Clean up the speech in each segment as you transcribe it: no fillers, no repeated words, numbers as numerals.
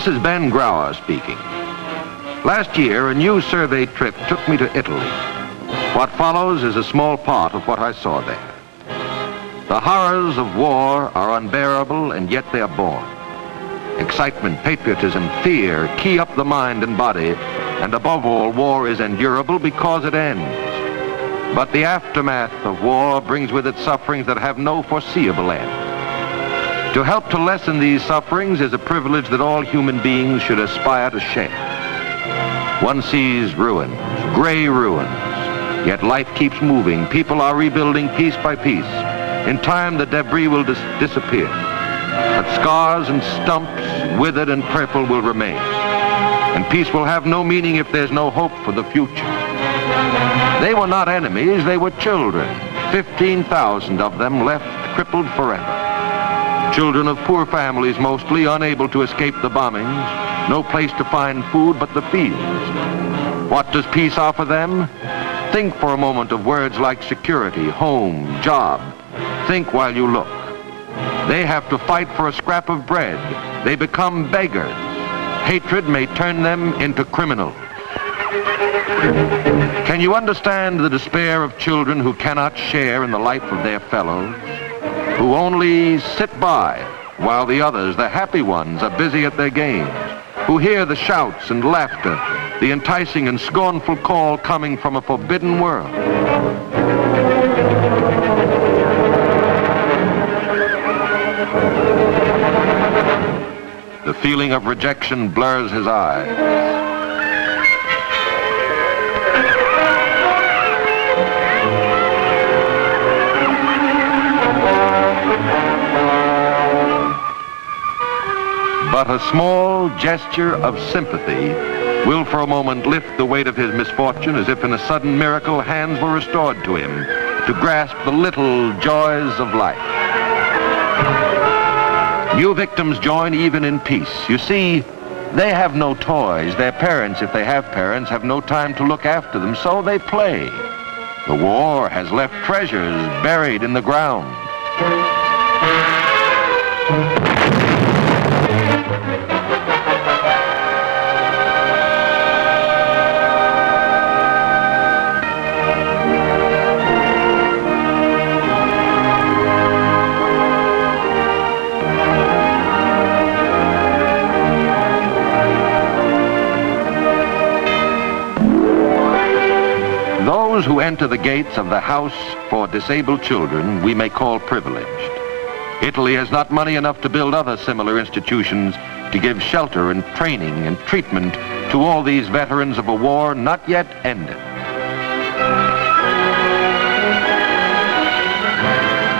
This is Ben Grauer speaking. Last year, a new survey trip took me to Italy. What follows is a small part of what I saw there. The horrors of war are unbearable, and yet they are born. Excitement, patriotism, fear key up the mind and body, and above all, war is endurable because it ends. But the aftermath of war brings with it sufferings that have no foreseeable end. To help to lessen these sufferings is a privilege that all human beings should aspire to share. One sees ruins, gray ruins, yet life keeps moving. People are rebuilding piece by piece. In time, the debris will disappear, but scars and stumps, withered and purple, will remain. And peace will have no meaning if there's no hope for the future. They were not enemies, they were children. 15,000 of them left crippled forever. Children of poor families, mostly unable to escape the bombings, no place to find food but the fields. What does peace offer them? Think for a moment of words like security, home, job. Think while you look. They have to fight for a scrap of bread. They become beggars. Hatred may turn them into criminals. Can you understand the despair of children who cannot share in the life of their fellows? Who only sit by while the others, the happy ones, are busy at their games? Who hear the shouts and laughter, the enticing and scornful call coming from a forbidden world? The feeling of rejection blurs his eyes. But a small gesture of sympathy will for a moment lift the weight of his misfortune, as if in a sudden miracle hands were restored to him to grasp the little joys of life. New victims join even in peace. You see, they have no toys. Their parents, if they have parents, have no time to look after them, so they play. The war has left treasures buried in the ground. Those who enter the gates of the house for disabled children we may call privileged. Italy has not money enough to build other similar institutions to give shelter and training and treatment to all these veterans of a war not yet ended.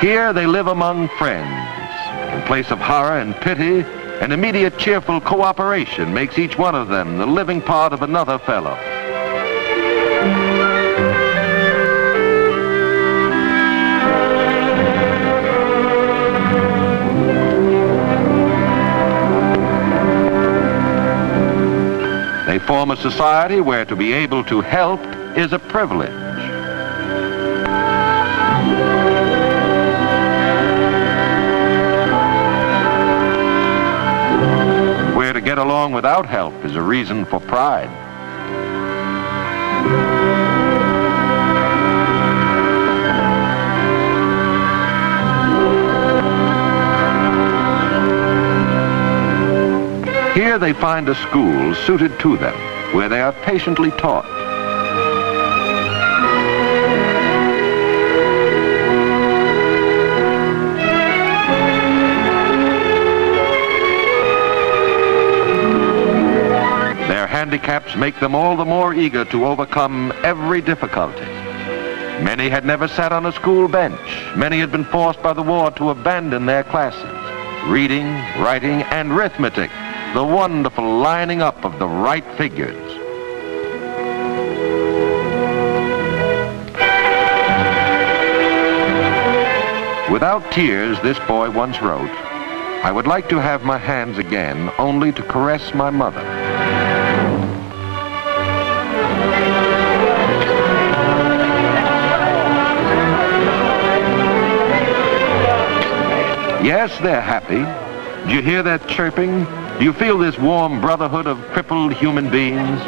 Here they live among friends. In place of horror and pity, an immediate cheerful cooperation makes each one of them the living part of another fellow. They form a society where to be able to help is a privilege. Where to get along without help is a reason for pride. Here they find a school suited to them, where they are patiently taught. Their handicaps make them all the more eager to overcome every difficulty. Many had never sat on a school bench. Many had been forced by the war to abandon their classes. Reading, writing, and arithmetic, the wonderful lining up of the right figures. Without tears, this boy once wrote, "I would like to have my hands again, only to caress my mother." Yes, they're happy. Do you hear that chirping? Do you feel this warm brotherhood of crippled human beings?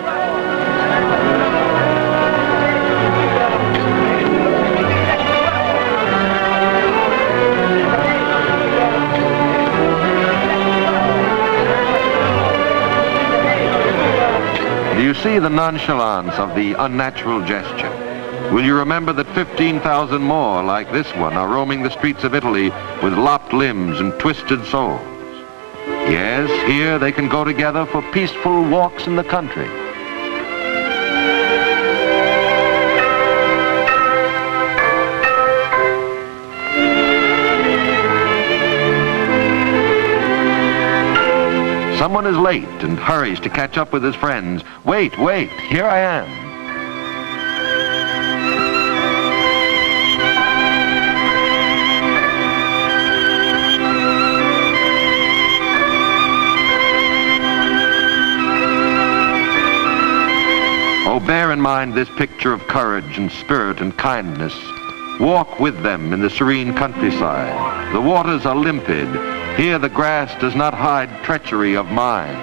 Do you see the nonchalance of the unnatural gesture? Will you remember that 15,000 more like this one are roaming the streets of Italy with lopped limbs and twisted souls? Yes, here they can go together for peaceful walks in the country. Someone is late and hurries to catch up with his friends. Wait, here I am. Oh, bear in mind this picture of courage and spirit and kindness. Walk with them in the serene countryside. The waters are limpid. Here the grass does not hide treachery of minds.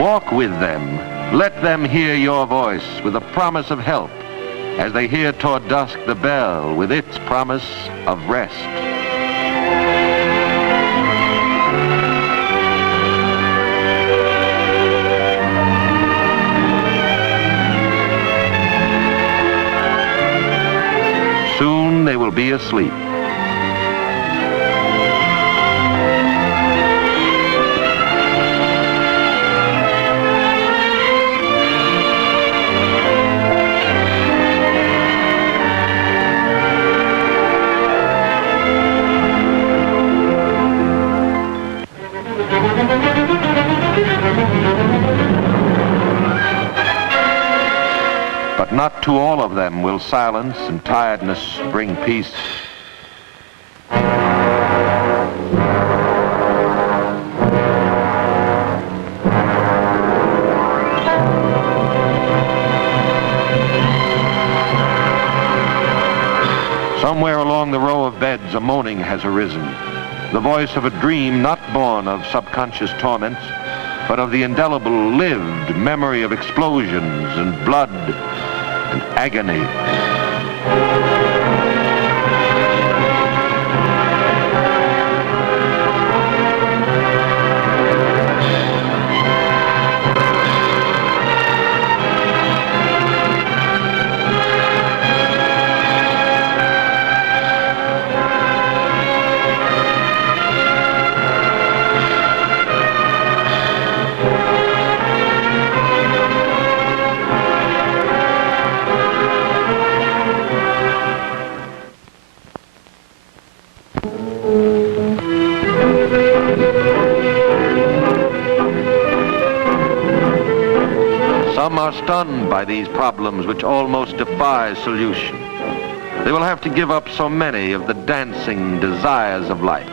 Walk with them. Let them hear your voice with a promise of help as they hear toward dusk the bell with its promise of rest. Soon they will be asleep. But not to all of them will silence and tiredness bring peace. Somewhere along the row of beds, a moaning has arisen. The voice of a dream not born of subconscious torments, but of the indelible, lived memory of explosions and blood and agony. Some are stunned by these problems which almost defy solution. They will have to give up so many of the dancing desires of life,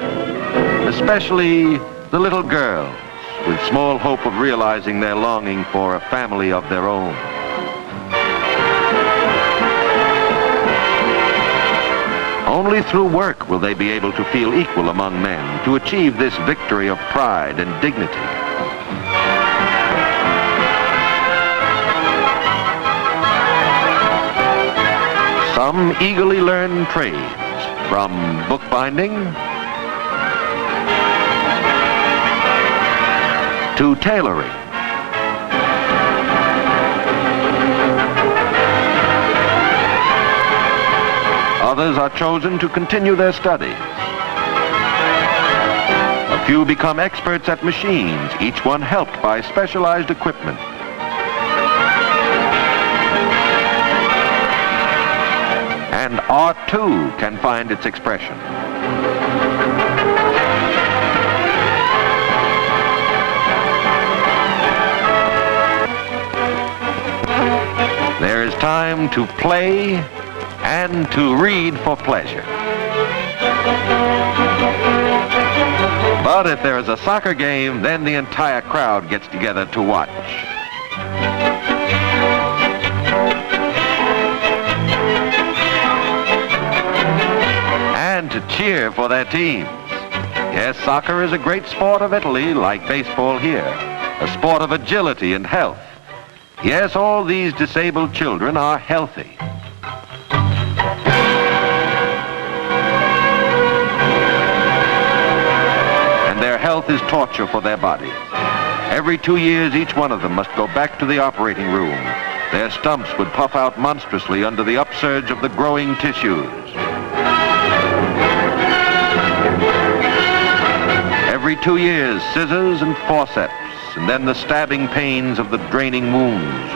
especially the little girls with small hope of realizing their longing for a family of their own. Only through work will they be able to feel equal among men, to achieve this victory of pride and dignity. Some eagerly learn trades, from bookbinding to tailoring. Others are chosen to continue their studies. A few become experts at machines, each one helped by specialized equipment. And art, too, can find its expression. There is time to play and to read for pleasure. But if there is a soccer game, then the entire crowd gets together to watch. and to cheer for their teams. Yes, soccer is a great sport of Italy, like baseball here, a sport of agility and health. Yes, all these disabled children are healthy. And their health is torture for their bodies. Every 2 years, each one of them must go back to the operating room. Their stumps would puff out monstrously under the upsurge of the growing tissues. Every 2 years, scissors and forceps, and then the stabbing pains of the draining wounds.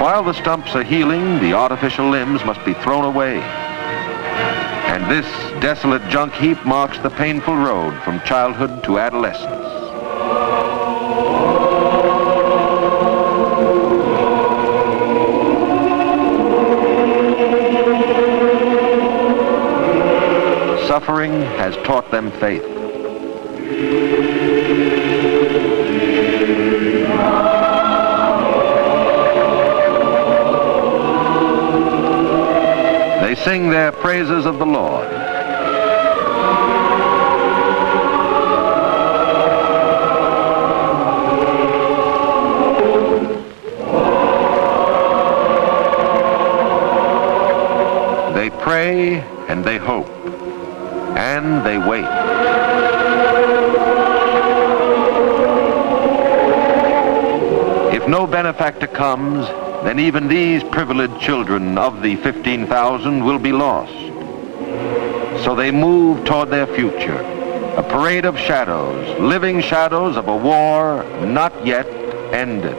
While the stumps are healing, the artificial limbs must be thrown away. And this desolate junk heap marks the painful road from childhood to adolescence. Suffering has taught them faith. They sing their praises of the Lord. They pray and they hope, and they wait. If no benefactor comes, then even these privileged children of the 15,000 will be lost. So they move toward their future, a parade of shadows, living shadows of a war not yet ended.